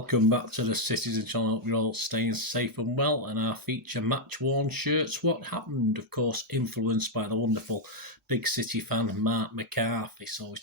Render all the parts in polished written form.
welcome back to the Citizen channel. Hope you're all staying safe and well. And our feature match-worn shirts. What happened? Of course, influenced by the wonderful big City fan Marc McCarthy. So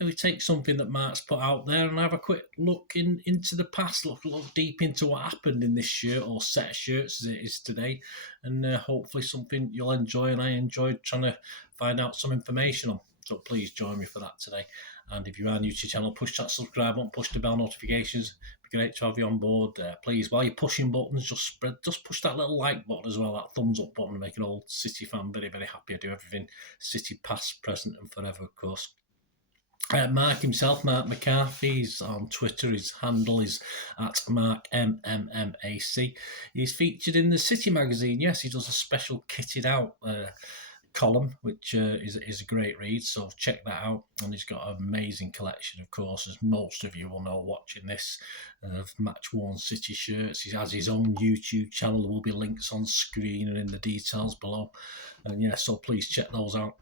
we take something that Marc's put out there and have a quick look into the past. Look deep into what happened in this shirt or set of shirts as it is today, and hopefully something you'll enjoy. And I enjoyed trying to find out some information on. So please join me for that today. And if you are new to the channel, push that subscribe button, push the bell notifications. It'd be great to have you on board. Please, while you're pushing buttons, just push that little like button as well, that thumbs up button, to make an old City fan very, very happy. I do everything City past, present and forever, of course. Marc himself, Marc McCarthy, is on Twitter. His handle is at MarcMMMAC. He's featured in the City magazine. Yes, he does a special kitted out column, which is a great read, so check that out. And he's got an amazing collection, of course, as most of you will know watching this, of match-worn City shirts. He has his own YouTube channel. There will be links on screen and in the details below, and yeah, so please check those out.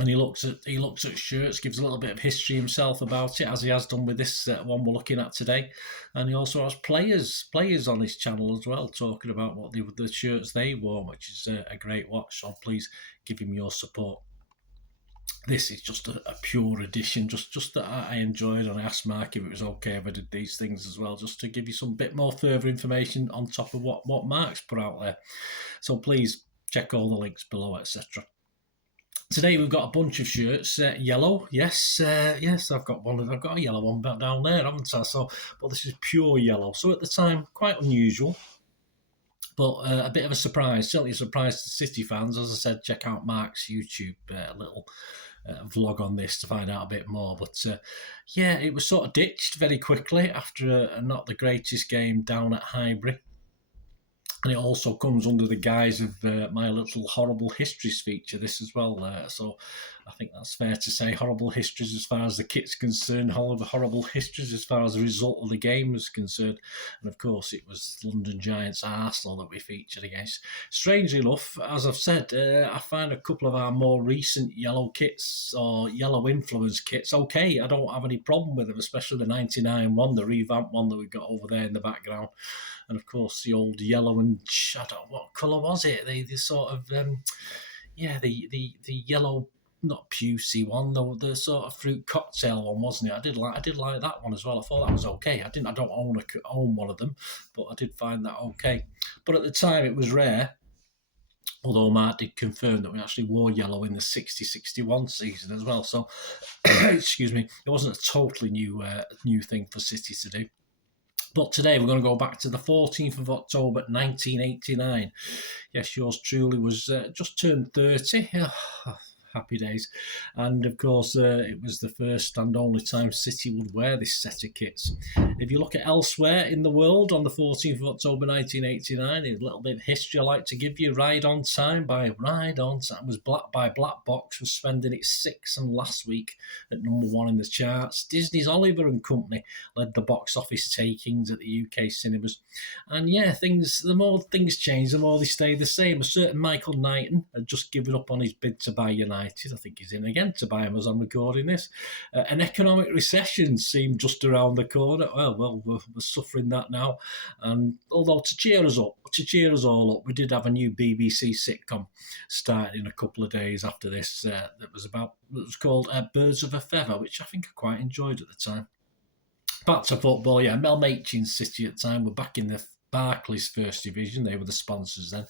And he looks at shirts, gives a little bit of history himself about it, as he has done with this one we're looking at today. And he also has players on his channel as well, talking about what the shirts they wore, which is a great watch. So please give him your support. This is just a pure edition, just that I enjoyed, and I asked Marc if it was okay if I did these things as well, just to give you some bit more further information on top of what Marc's put out there. So please check all the links below, etc. Today we've got a bunch of shirts, yellow. Yes, I've got one. I've got a yellow one down there, haven't I? So, but this is pure yellow. So at the time, quite unusual, but a bit of a surprise. Certainly a surprise to City fans. As I said, check out Marc's YouTube little vlog on this to find out a bit more. But yeah, it was sort of ditched very quickly after not the greatest game down at Highbury. And it also comes under the guise of my little horrible histories feature, this as well. So I think that's fair to say, horrible histories as far as the kit's concerned, horrible histories as far as the result of the game was concerned. And of course, it was London Giants Arsenal that we featured against. Strangely enough, as I've said, I find a couple of our more recent yellow kits or yellow influence kits okay. I don't have any problem with them, especially the 99 one, the revamped one that we've got over there in the background. And of course, the old yellow and I don't know what colour was it? The sort of the yellow, not pucey one, the sort of fruit cocktail one, wasn't it? I did like that one as well. I thought that was okay. I don't own one of them, but I did find that okay. But at the time, it was rare. Although Marc did confirm that we actually wore yellow in the 60-61 season as well. So, excuse me, it wasn't a totally new thing for City to do. But today we're going to go back to the 14th of October 1989. Yes, yours truly was just turned 30. Happy days. And of course, it was the first and only time City would wear this set of kits. If you look at elsewhere in the world on the 14th of October 1989, a little bit of history I like to give you. Ride On Time by Ride On Time was Black Box, was spending its 6th and last week at #1 in the charts. Disney's Oliver and Company led the box office takings at the UK cinemas. And yeah, the more things change, the more they stay the same. A certain Michael Knighton had just given up on his bid to buy United. I think he's in again to buy him as I'm recording this. An economic recession seemed just around the corner. Well, we're suffering that now. And although to cheer us all up, we did have a new BBC sitcom starting in a couple of days after this that was called Birds of a Feather, which I think I quite enjoyed at the time. Back to football, yeah. Mel Machin's City at the time were back in the Barclays First Division. They were the sponsors then,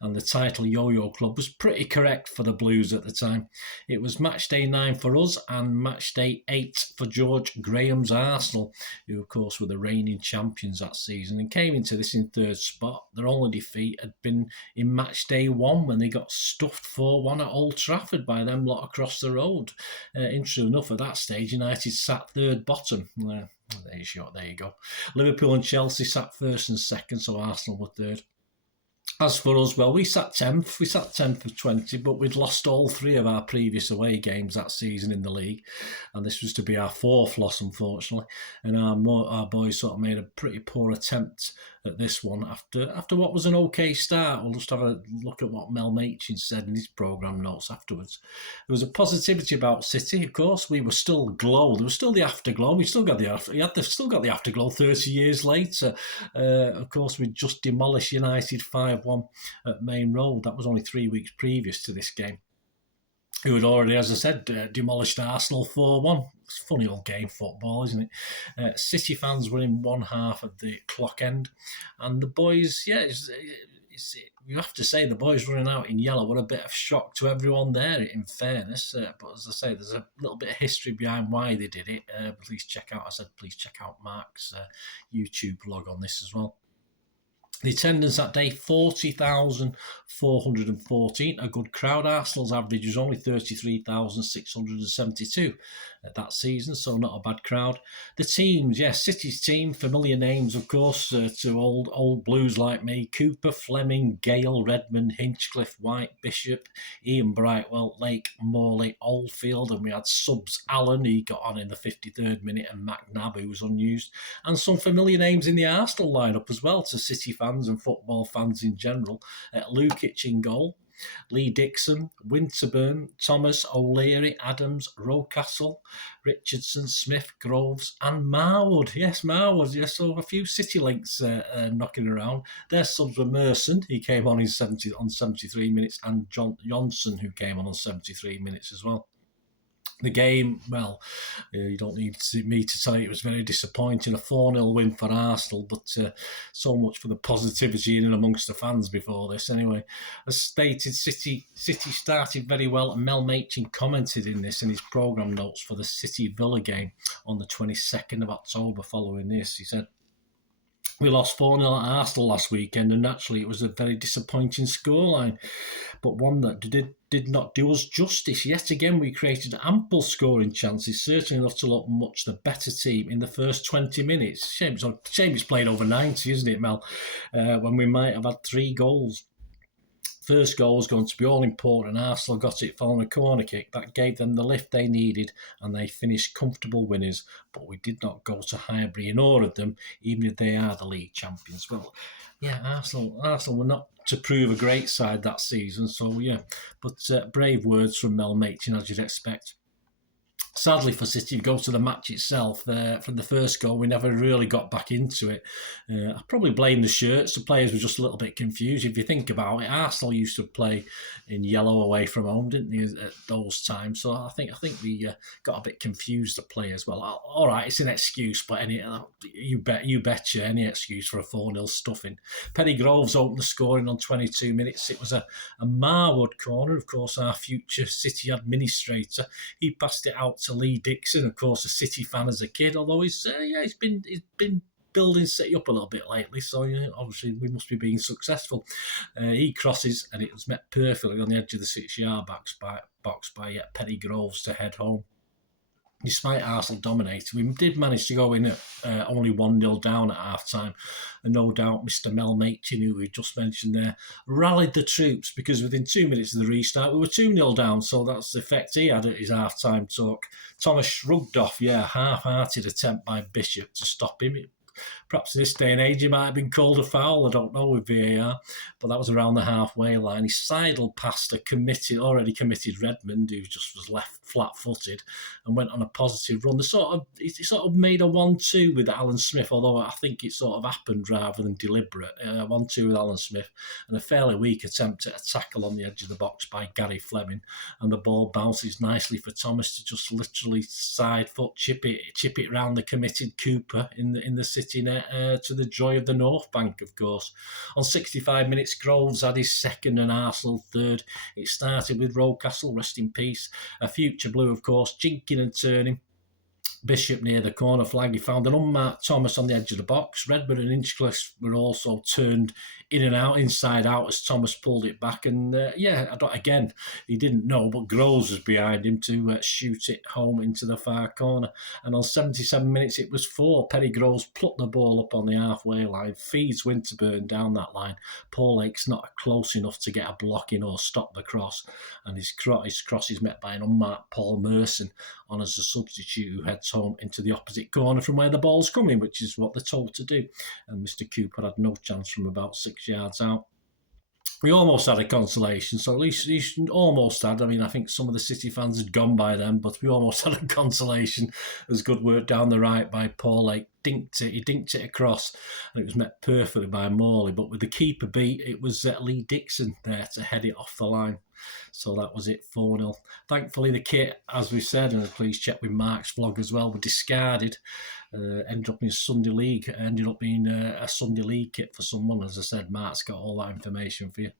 and the title Yo-Yo Club was pretty correct for the Blues at the time. It was match day 9 for us and match day 8 for George Graham's Arsenal, who of course were the reigning champions that season and came into this in 3rd spot. Their only defeat had been in match day 1 when they got stuffed 4-1 at Old Trafford by them lot across the road. Interesting enough, at that stage United sat 3rd bottom. There you go. Liverpool and Chelsea sat 1st and 2nd, so Arsenal were 3rd. As for us, well, we sat 10th. We sat 10th of 20, but we'd lost all 3 of our previous away games that season in the league. And this was to be our 4th loss, unfortunately. And our boys sort of made a pretty poor attempt at this one after what was an okay start. We'll just have a look at what Mel Machin said in his programme notes afterwards. There was a positivity about City, of course. We were still glow. There was still the afterglow. We still got still got the afterglow 30 years later. Of course, we just demolished United 5-1 at Main Road. That was only 3 weeks previous to this game. Who had already, as I said, demolished Arsenal 4-1. It's a funny old game, football, isn't it? City fans were in one half of the clock end. And the boys, you have to say the boys running out in yellow were a bit of shock to everyone there, in fairness. But as I say, there's a little bit of history behind why they did it. Please check out Marc's YouTube blog on this as well. The attendance that day, 40,414, a good crowd. Arsenal's average was only 33,672 that season, so not a bad crowd. The teams, City's team, familiar names, of course, to old blues like me: Cooper, Fleming, Gale, Redmond, Hinchcliffe, White, Bishop, Ian Brightwell, Lake, Morley, Oldfield, and we had subs Allen, he got on in the 53rd minute, and McNabb, who was unused, and some familiar names in the Arsenal lineup as well to City fans and football fans in general. Lukic in goal, Lee Dixon, Winterburn, Thomas, O'Leary, Adams, Rocastle, Richardson, Smith, Groves, and Marwood. Yes, Marwood. Yes, so a few City links knocking around. Their subs were Merson, he came on in 73 minutes, and John Johnson, who came on 73 minutes as well. The game, well, you don't need me to tell you it was very disappointing. A 4-0 win for Arsenal, but so much for the positivity in and amongst the fans before this. Anyway, as stated, City started very well, and Mel Machin commented in this in his programme notes for the City Villa game on the 22nd of October following this. He said, "We lost 4-0 at Arsenal last weekend, and naturally it was a very disappointing scoreline, but one that did not do us justice. Yet again, we created ample scoring chances, certainly enough to look much the better team in the first 20 minutes. Shame it's played over 90, isn't it, Mel? When we might have had 3 goals. First goal was going to be all important. Arsenal got it following a corner kick. That gave them the lift they needed, and they finished comfortable winners. But we did not go to Highbury in awe of them, even if they are the league champions." Well, Arsenal were not to prove a great side that season. So, but brave words from Mel Machin, as you'd expect. Sadly for City, go to the match itself. From the first goal, we never really got back into it. I probably blame the shirts. The players were just a little bit confused. If you think about it, Arsenal used to play in yellow away from home, didn't they, at those times? So I think we got a bit confused, the players. Well, all right, it's an excuse, but you betcha, any excuse for a 4-0 stuffing. Penny Groves opened the scoring on 22 minutes. It was a Marwood corner, of course, our future City administrator. He passed it out to Lee Dixon, of course, a City fan as a kid, although he's been building City up a little bit lately, so obviously we must be being successful. He crosses, and it was met perfectly on the edge of the 6-yard box by Penny Groves to head home. Despite Arsenal dominating, we did manage to go in at only 1-0 down at half-time. And no doubt Mr. Mel Machin, who we just mentioned there, rallied the troops, because within 2 minutes of the restart, we were 2-0 down. So that's the effect he had at his half-time talk. Thomas shrugged off, half-hearted attempt by Bishop to stop him. Perhaps in this day and age, he might have been called a foul, I don't know, with VAR, but that was around the halfway line. He sidled past a already committed Redmond, who just was left flat-footed, and went on a positive run. He sort of made a 1-2 with Alan Smith, although I think it sort of happened rather than deliberate. 1-2 with Alan Smith, and a fairly weak attempt at a tackle on the edge of the box by Gary Fleming, and the ball bounces nicely for Thomas to just literally side foot chip it round the committed Cooper in the City net, to the joy of the North Bank, of course. On 65 minutes, Groves had his second and Arsenal third. It started with Rocastle, rest in peace, a future Blue, of course, jinking and turning. Bishop near the corner flag. He found an unmarked Thomas on the edge of the box. Redmond and Hinchcliffe were also turned in and out, inside out, as Thomas pulled it back. And yeah, again, he didn't know, but Groves was behind him to shoot it home into the far corner. And on 77 minutes, it was 4. Perry Groves plucked the ball up on the halfway line, feeds Winterburn down that line. Paul Lake's not close enough to get a block in or stop the cross, and his cross is met by an unmarked Paul Merson on as a substitute, who heads home into the opposite corner from where the ball's coming, which is what they're told to do. And Mr. Cooper had no chance from about 6 yards out. We almost had a consolation, so at least almost had. I mean, I think some of the City fans had gone by then, but we almost had a consolation as good work down the right by Paul Lake. He dinked it across, and it was met perfectly by Morley. But with the keeper beat, it was Lee Dixon there to head it off the line. So that was it, 4-0. Thankfully, the kit, as we said, and please check with Marc's vlog as well, were discarded. Ended up in Sunday League. Ended up being a Sunday League kit for someone. As I said, Marc's got all that information for you.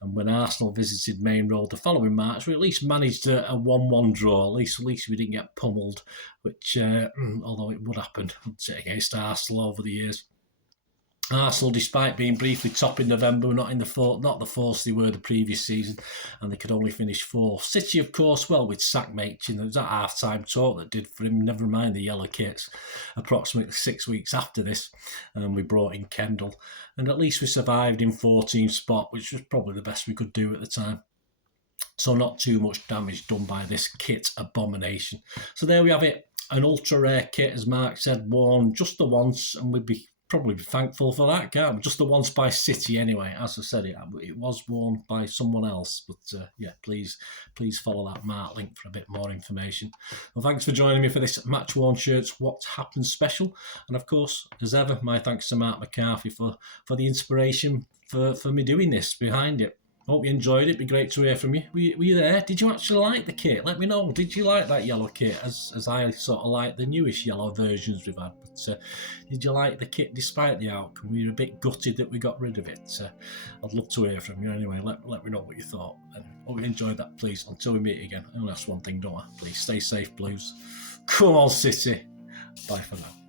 And when Arsenal visited Main Road the following March, we at least managed a 1-1 draw. At least we didn't get pummeled, which, although it would happen against Arsenal over the years. Arsenal, despite being briefly top in November, were not the force they were the previous season, and they could only finish 4th. City, of course, well, with Sack Machin, there was that half-time talk that did for him, never mind the yellow kits. Approximately 6 weeks after this, we brought in Kendall, and at least we survived in 14th spot, which was probably the best we could do at the time. So not too much damage done by this kit abomination. So there we have it, an ultra-rare kit, as Marc said, worn just the once, and we'd be probably be thankful for that, can't we? Just the once by City anyway. As I said, it was worn by someone else, but yeah, please follow that Marc link for a bit more information. Well, thanks for joining me for this Match Worn Shirts What Happened special, and of course, as ever, my thanks to Marc McCarthy for the inspiration for me doing this behind it. Hope you enjoyed it. Be great to hear from you. Were you there? Did you actually like the kit? Let me know. Did you like that yellow kit as I sort of like the newish yellow versions we've had? But did you like the kit despite the outcome? Were you a bit gutted that we got rid of it? I'd love to hear from you anyway. Let me know what you thought. And hope you enjoyed that, please. Until we meet again. I only ask one thing, don't I? Please stay safe, Blues. Come on, City. Bye for now.